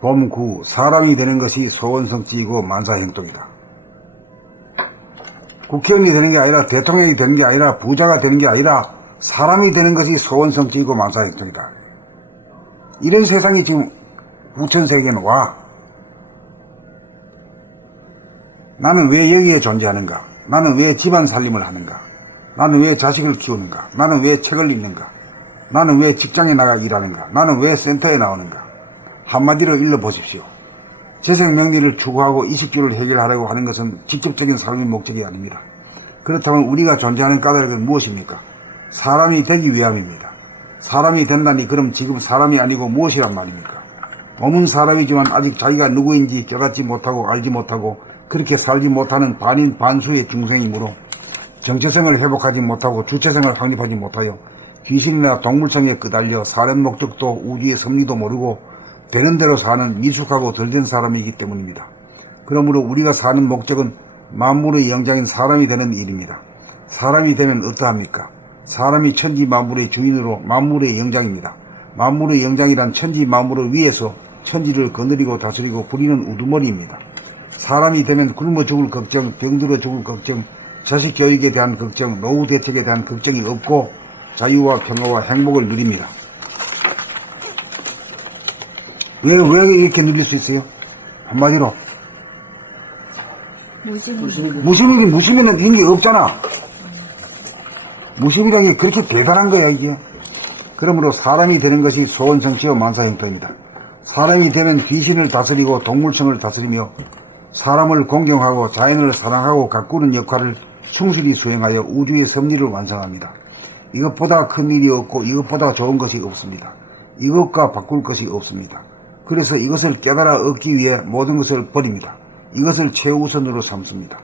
봄 9. 사람이 되는 것이 소원성취이고 만사형통이다. 국회의원이 되는 게 아니라 대통령이 되는 게 아니라 부자가 되는 게 아니라 사람이 되는 것이 소원성취이고 만사형통이다. 이런 세상이 지금 부천세계는 와. 나는 왜 여기에 존재하는가? 나는 왜 집안 살림을 하는가? 나는 왜 자식을 키우는가? 나는 왜 책을 읽는가? 나는 왜 직장에 나가 일하는가? 나는 왜 센터에 나오는가? 한마디로 일러보십시오. 재생명리를 추구하고 이식주를 해결하려고 하는 것은 직접적인 삶의 목적이 아닙니다. 그렇다면 우리가 존재하는 까닭은 무엇입니까? 사람이 되기 위함입니다. 사람이 된다니 그럼 지금 사람이 아니고 무엇이란 말입니까? 몸은 사람이지만 아직 자기가 누구인지 깨닫지 못하고 알지 못하고 그렇게 살지 못하는 반인 반수의 중생이므로 정체성을 회복하지 못하고 주체성을 확립하지 못하여 귀신이나 동물성에 끄달려 사는 목적도 우주의 섭리도 모르고 되는 대로 사는 미숙하고 덜된 사람이기 때문입니다. 그러므로 우리가 사는 목적은 만물의 영장인 사람이 되는 일입니다. 사람이 되면 어떠합니까? 사람이 천지 만물의 주인으로 만물의 영장입니다. 만물의 영장이란 천지 만물을 위해서 천지를 거느리고 다스리고 부리는 우두머리입니다. 사람이 되면 굶어 죽을 걱정, 병들어 죽을 걱정, 자식 교육에 대한 걱정, 노후 대책에 대한 걱정이 없고 자유와 평화와 행복을 누립니다. 왜 이렇게 누릴 수 있어요? 한마디로 무심이는 이런 게 없잖아. 무심이라는 게 그렇게 대단한 거야 이게. 그러므로 사람이 되는 것이 소원성취와 만사형통입니다. 사람이 되면 귀신을 다스리고 동물성을 다스리며 사람을 공경하고 자연을 사랑하고 가꾸는 역할을 충실히 수행하여 우주의 섭리를 완성합니다. 이것보다 큰 일이 없고 이것보다 좋은 것이 없습니다. 이것과 바꿀 것이 없습니다. 그래서 이것을 깨달아 얻기 위해 모든 것을 버립니다. 이것을 최우선으로 삼습니다.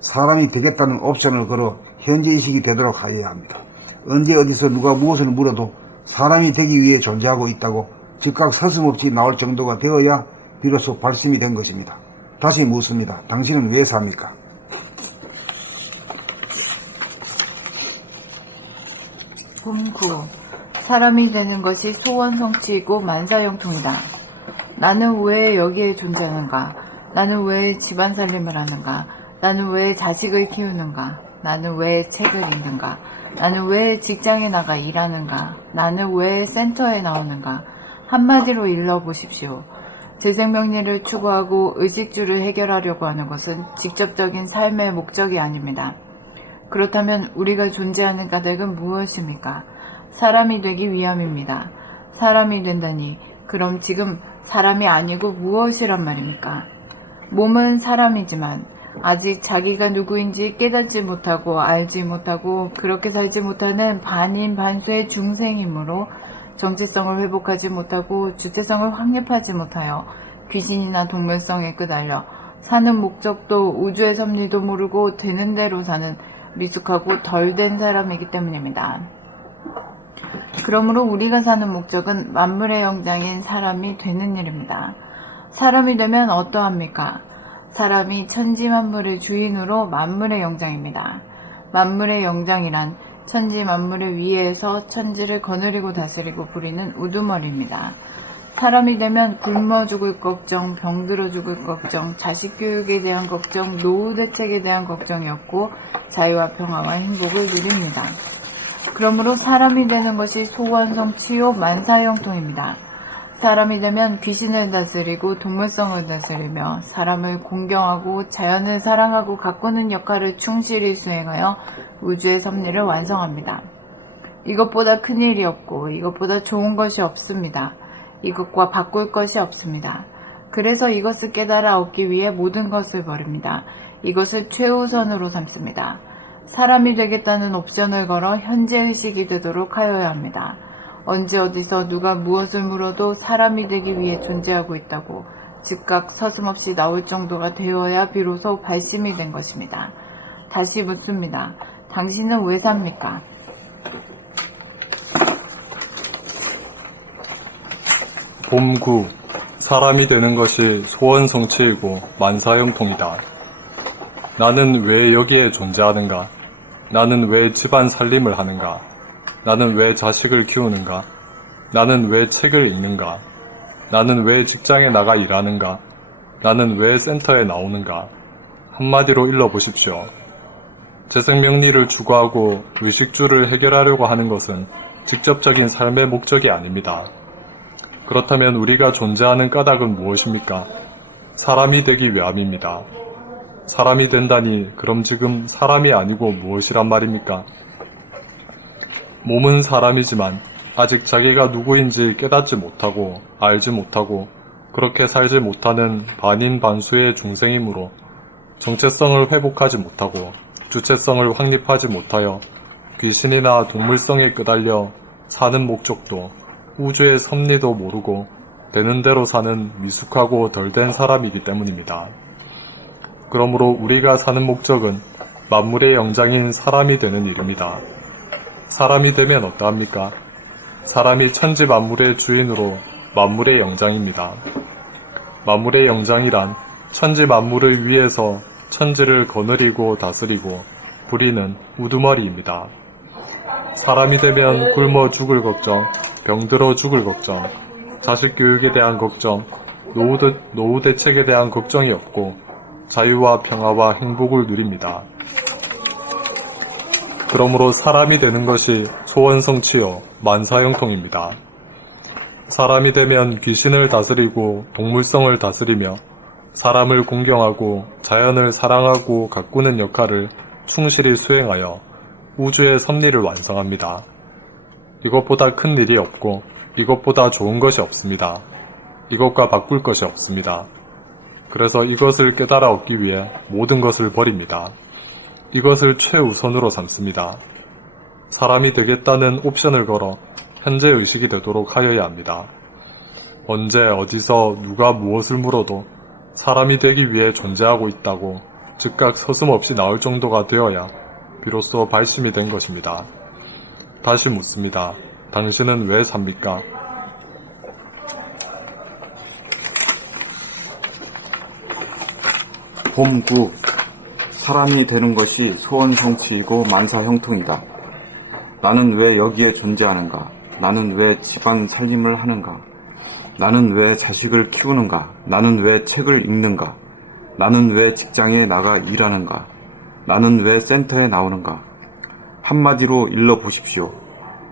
사람이 되겠다는 옵션을 걸어 현재의식이 되도록 하여야 합니다. 언제 어디서 누가 무엇을 물어도 사람이 되기 위해 존재하고 있다고 즉각 서슴없이 나올 정도가 되어야 비로소 발심이 된 것입니다. 다시 묻습니다. 당신은 왜 삽니까? 봄 9. 사람이 되는 것이 소원성취이고 만사형통이다. 나는 왜 여기에 존재하는가? 나는 왜 집안 살림을 하는가? 나는 왜 자식을 키우는가? 나는 왜 책을 읽는가? 나는 왜 직장에 나가 일하는가? 나는 왜 센터에 나오는가? 한마디로 일러보십시오. 재생명리를 추구하고 의식주를 해결하려고 하는 것은 직접적인 삶의 목적이 아닙니다. 그렇다면 우리가 존재하는 까닭은 무엇입니까? 사람이 되기 위함입니다. 사람이 된다니 그럼 지금 사람이 아니고 무엇이란 말입니까? 몸은 사람이지만 아직 자기가 누구인지 깨닫지 못하고 알지 못하고 그렇게 살지 못하는 반인 반수의 중생이므로 정체성을 회복하지 못하고 주체성을 확립하지 못하여 귀신이나 동물성에 끄달려 사는 목적도 우주의 섭리도 모르고 되는 대로 사는 미숙하고 덜 된 사람이기 때문입니다. 그러므로 우리가 사는 목적은 만물의 영장인 사람이 되는 일입니다. 사람이 되면 어떠합니까? 사람이 천지 만물의 주인으로 만물의 영장입니다. 만물의 영장이란 천지 만물의 위에서 천지를 거느리고 다스리고 부리는 우두머리입니다. 사람이 되면 굶어 죽을 걱정, 병들어 죽을 걱정, 자식 교육에 대한 걱정, 노후 대책에 대한 걱정이 없고 자유와 평화와 행복을 누립니다. 그러므로 사람이 되는 것이 소원성취요 만사형통입니다. 사람이 되면 귀신을 다스리고 동물성을 다스리며 사람을 공경하고 자연을 사랑하고 가꾸는 역할을 충실히 수행하여 우주의 섭리를 완성합니다. 이것보다 큰 일이 없고 이것보다 좋은 것이 없습니다. 이것과 바꿀 것이 없습니다. 그래서 이것을 깨달아 얻기 위해 모든 것을 버립니다. 이것을 최우선으로 삼습니다. 사람이 되겠다는 옵션을 걸어 현재의식이 되도록 하여야 합니다. 언제 어디서 누가 무엇을 물어도 사람이 되기 위해 존재하고 있다고 즉각 서슴없이 나올 정도가 되어야 비로소 발심이 된 것입니다. 다시 묻습니다. 당신은 왜 삽니까? 봄 9. 사람이 되는 것이 소원성취이고 만사형통이다. 나는 왜 여기에 존재하는가? 나는 왜 집안 살림을 하는가? 나는 왜 자식을 키우는가? 나는 왜 책을 읽는가? 나는 왜 직장에 나가 일하는가? 나는 왜 센터에 나오는가? 한마디로 일러보십시오. 재생명리를 추구하고 의식주를 해결하려고 하는 것은 직접적인 삶의 목적이 아닙니다. 그렇다면 우리가 존재하는 까닭은 무엇입니까? 사람이 되기 위함입니다. 사람이 된다니 그럼 지금 사람이 아니고 무엇이란 말입니까? 몸은 사람이지만 아직 자기가 누구인지 깨닫지 못하고 알지 못하고 그렇게 살지 못하는 반인반수의 중생이므로 정체성을 회복하지 못하고 주체성을 확립하지 못하여 귀신이나 동물성에 끄달려 사는 목적도 우주의 섭리도 모르고 되는 대로 사는 미숙하고 덜된 사람이기 때문입니다. 그러므로 우리가 사는 목적은 만물의 영장인 사람이 되는 일입니다. 사람이 되면 어떠합니까? 사람이 천지 만물의 주인으로 만물의 영장입니다. 만물의 영장이란 천지 만물을 위해서 천지를 거느리고 다스리고 부리는 우두머리입니다. 사람이 되면 굶어 죽을 걱정, 병들어 죽을 걱정, 자식 교육에 대한 걱정, 노후 대책에 대한 걱정이 없고 자유와 평화와 행복을 누립니다. 그러므로 사람이 되는 것이 소원성취요 만사형통입니다. 사람이 되면 귀신을 다스리고 동물성을 다스리며 사람을 공경하고 자연을 사랑하고 가꾸는 역할을 충실히 수행하여 우주의 섭리를 완성합니다. 이것보다 큰 일이 없고 이것보다 좋은 것이 없습니다. 이것과 바꿀 것이 없습니다. 그래서 이것을 깨달아 얻기 위해 모든 것을 버립니다. 이것을 최우선으로 삼습니다. 사람이 되겠다는 옵션을 걸어 현재 의식이 되도록 하여야 합니다. 언제 어디서 누가 무엇을 물어도 사람이 되기 위해 존재하고 있다고 즉각 서슴없이 나올 정도가 되어야 비로소 발심이 된 것입니다. 다시 묻습니다. 당신은 왜 삽니까? 봄9. 사람이 되는 것이 소원성취이고 만사형통이다. 나는 왜 여기에 존재하는가? 나는 왜 집안 살림을 하는가? 나는 왜 자식을 키우는가? 나는 왜 책을 읽는가? 나는 왜 직장에 나가 일하는가? 나는 왜 센터에 나오는가? 한마디로 일러보십시오.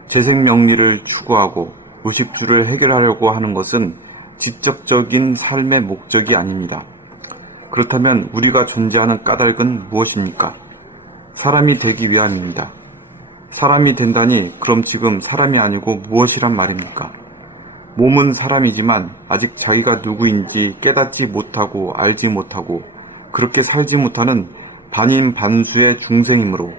재생명리를 추구하고 의식주를 해결하려고 하는 것은 직접적인 삶의 목적이 아닙니다. 그렇다면 우리가 존재하는 까닭은 무엇입니까? 사람이 되기 위함입니다. 사람이 된다니 그럼 지금 사람이 아니고 무엇이란 말입니까? 몸은 사람이지만 아직 자기가 누구인지 깨닫지 못하고 알지 못하고 그렇게 살지 못하는 반인반수의 중생이므로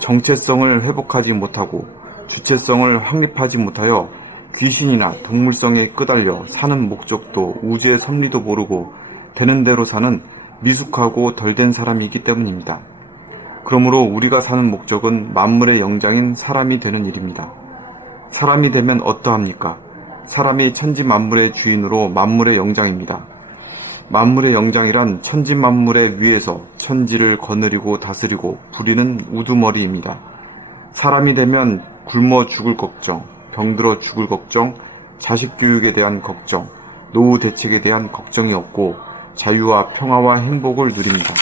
정체성을 회복하지 못하고 주체성을 확립하지 못하여 귀신이나 동물성에 끄달려 사는 목적도 우주의 섭리도 모르고 되는 대로 사는 미숙하고 덜된 사람이기 때문입니다. 그러므로 우리가 사는 목적은 만물의 영장인 사람이 되는 일입니다. 사람이 되면 어떠합니까? 사람이 천지 만물의 주인으로 만물의 영장입니다. 만물의 영장이란 천지 만물의 위에서 천지를 거느리고 다스리고 부리는 우두머리입니다. 사람이 되면 굶어 죽을 걱정, 병들어 죽을 걱정, 자식 교육에 대한 걱정, 노후 대책에 대한 걱정이 없고 자유와 평화와 행복을 누립니다.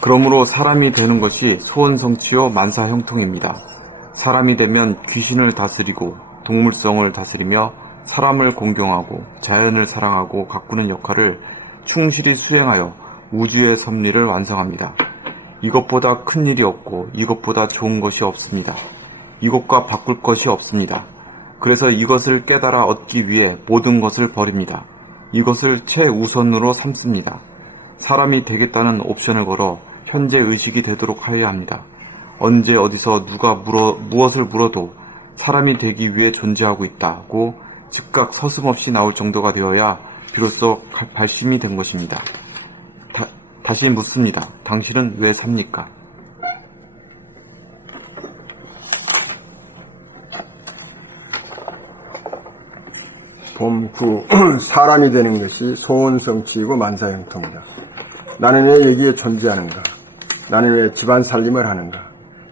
그러므로 사람이 되는 것이 소원성취요 만사형통입니다. 사람이 되면 귀신을 다스리고 동물성을 다스리며 사람을 공경하고 자연을 사랑하고 가꾸는 역할을 충실히 수행하여 우주의 섭리를 완성합니다. 이것보다 큰 일이 없고 이것보다 좋은 것이 없습니다. 이것과 바꿀 것이 없습니다. 그래서 이것을 깨달아 얻기 위해 모든 것을 버립니다. 이것을 최우선으로 삼습니다. 사람이 되겠다는 옵션을 걸어 현재 의식이 되도록 하여야 합니다. 언제 어디서 누가 무엇을 물어도 사람이 되기 위해 존재하고 있다고 즉각 서슴없이 나올 정도가 되어야 비로소 발심이 된 것입니다. 다시 묻습니다. 당신은 왜 삽니까? 봄9. 사람이 되는 것이 소원성취이고 만사형통이다. 나는 왜 여기에 존재하는가? 나는 왜 집안 살림을 하는가?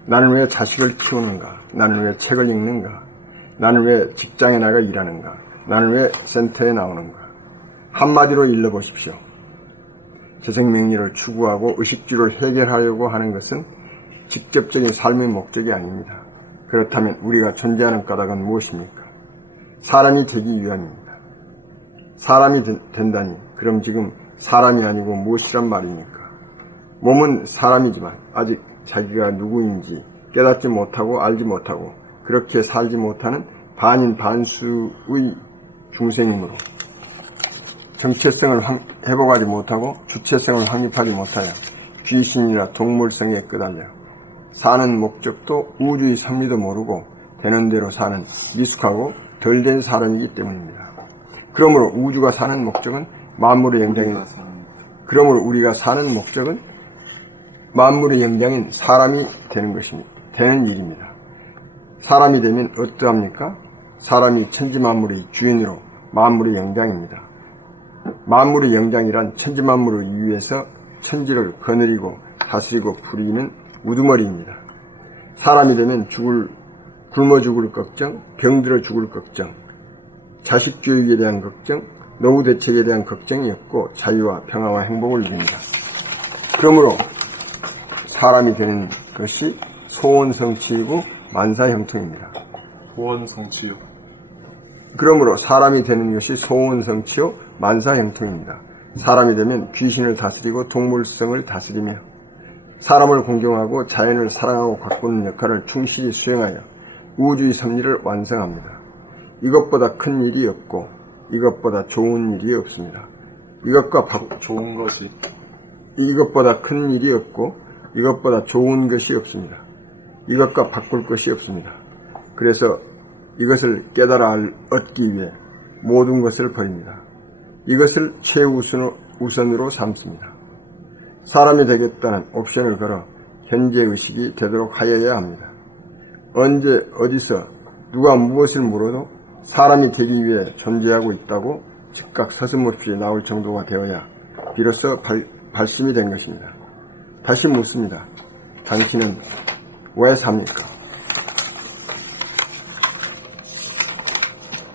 나는 왜 자식을 키우는가? 나는 왜 책을 읽는가? 나는 왜 직장에 나가 일하는가? 나는 왜 센터에 나오는가? 한마디로 일러보십시오. 재생명리를 추구하고 의식주를 해결하려고 하는 것은 직접적인 삶의 목적이 아닙니다. 그렇다면 우리가 존재하는 까닭은 무엇입니까? 사람이 되기 위함입니다. 사람이 된다니 그럼 지금 사람이 아니고 무엇이란 말입니까? 몸은 사람이지만 아직 자기가 누구인지 깨닫지 못하고 알지 못하고 그렇게 살지 못하는 반인 반수의 중생이므로 정체성을 회복하지 못하고 주체성을 확립하지 못하여 귀신이나 동물성에 끄달려 사는 목적도 우주의 섭리도 모르고 되는 대로 사는 미숙하고 덜 된 사람이기 때문입니다. 그러므로 우주가 사는 목적은 만물의 영장인 그러므로 우리가 사는 목적은 만물의 영장인 사람이 되는 것입니다. 되는 일입니다. 사람이 되면 어떠합니까? 사람이 천지만물의 주인으로 만물의 영장입니다. 만물의 영장이란 천지만물을 위해서 천지를 거느리고 다스리고 부리는 우두머리입니다. 사람이 되면 굶어 죽을 걱정, 병들어 죽을 걱정, 자식 교육에 대한 걱정, 노후 대책에 대한 걱정이 없고 자유와 평화와 행복을 누립니다. 그러므로 사람이 되는 것이 소원성취이고 만사형통입니다. 소원성취요. 그러므로 사람이 되는 것이 소원성취요 만사형통입니다. 사람이 되면 귀신을 다스리고 동물성을 다스리며 사람을 공경하고 자연을 사랑하고 가꾸는 역할을 충실히 수행하여 우주의 섭리를 완성합니다. 이것보다 큰 일이 없고 이것보다 좋은 일이 없습니다. 좋은 것이 이것보다 큰 일이 없고 이것보다 좋은 것이 없습니다. 이것과 바꿀 것이 없습니다. 그래서 이것을 깨달아 얻기 위해 모든 것을 버립니다. 이것을 최우선으로 삼습니다. 사람이 되겠다는 옵션을 걸어 현재의식이 되도록 하여야 합니다. 언제 어디서 누가 무엇을 물어도 사람이 되기 위해 존재하고 있다고 즉각 서슴없이 나올 정도가 되어야 비로소 발심이 된 것입니다. 다시 묻습니다. 당신은 왜 삽니까?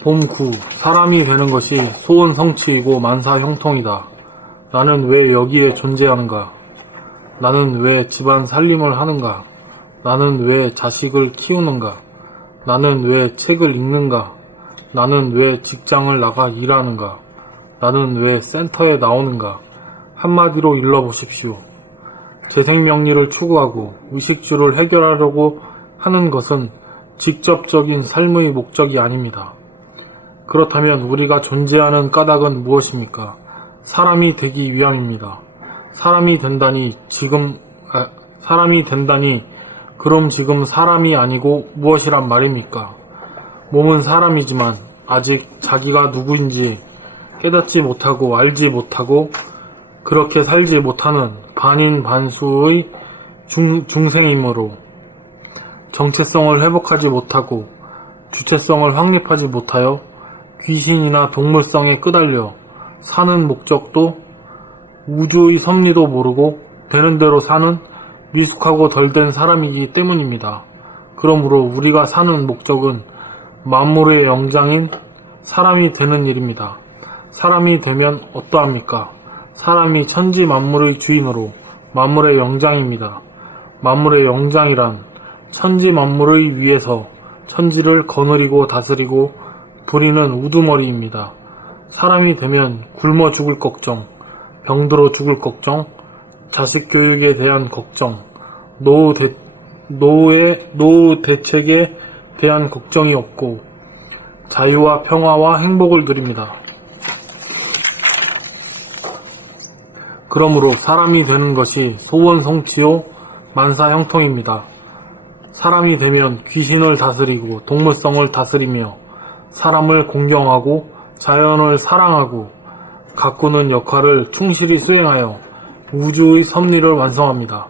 봄 9. 사람이 되는 것이 소원 성취이고 만사 형통이다. 나는 왜 여기에 존재하는가? 나는 왜 집안 살림을 하는가? 나는 왜 자식을 키우는가? 나는 왜 책을 읽는가? 나는 왜 직장을 나가 일하는가? 나는 왜 센터에 나오는가? 한마디로 일러보십시오. 재생명리를 추구하고 의식주를 해결하려고 하는 것은 직접적인 삶의 목적이 아닙니다. 그렇다면 우리가 존재하는 까닭은 무엇입니까? 사람이 되기 위함입니다. 사람이 된다니 그럼 지금 사람이 아니고 무엇이란 말입니까? 몸은 사람이지만 아직 자기가 누구인지 깨닫지 못하고 알지 못하고 그렇게 살지 못하는 반인 반수의 중생이므로 정체성을 회복하지 못하고 주체성을 확립하지 못하여 귀신이나 동물성에 끄달려 사는 목적도 우주의 섭리도 모르고 되는 대로 사는 미숙하고 덜된 사람이기 때문입니다. 그러므로 우리가 사는 목적은 만물의 영장인 사람이 되는 일입니다. 사람이 되면 어떠합니까? 사람이 천지 만물의 주인으로 만물의 영장입니다. 만물의 영장이란 천지 만물의 위에서 천지를 거느리고 다스리고 부리는 우두머리입니다. 사람이 되면 굶어 죽을 걱정, 병들어 죽을 걱정, 자식 교육에 대한 걱정, 노후 대책에 대한 걱정이 없고 자유와 평화와 행복을 누립니다. 그러므로 사람이 되는 것이 소원성취요 만사형통입니다. 사람이 되면 귀신을 다스리고 동물성을 다스리며 사람을 공경하고 자연을 사랑하고 가꾸는 역할을 충실히 수행하여 우주의 섭리를 완성합니다.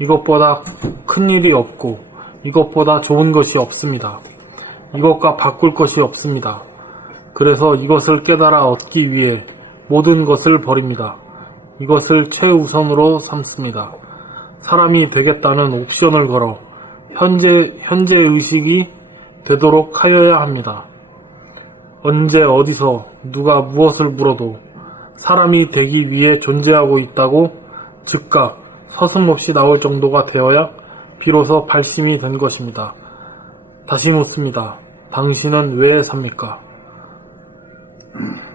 이것보다 큰 일이 없고 이것보다 좋은 것이 없습니다. 이것과 바꿀 것이 없습니다. 그래서 이것을 깨달아 얻기 위해 모든 것을 버립니다. 이것을 최우선으로 삼습니다. 사람이 되겠다는 옵션을 걸어 현재 의식이 되도록 하여야 합니다. 언제 어디서 누가 무엇을 물어도 사람이 되기 위해 존재하고 있다고 즉각 서슴없이 나올 정도가 되어야 비로소 발심이 된 것입니다. 다시 묻습니다. 당신은 왜 삽니까? 음.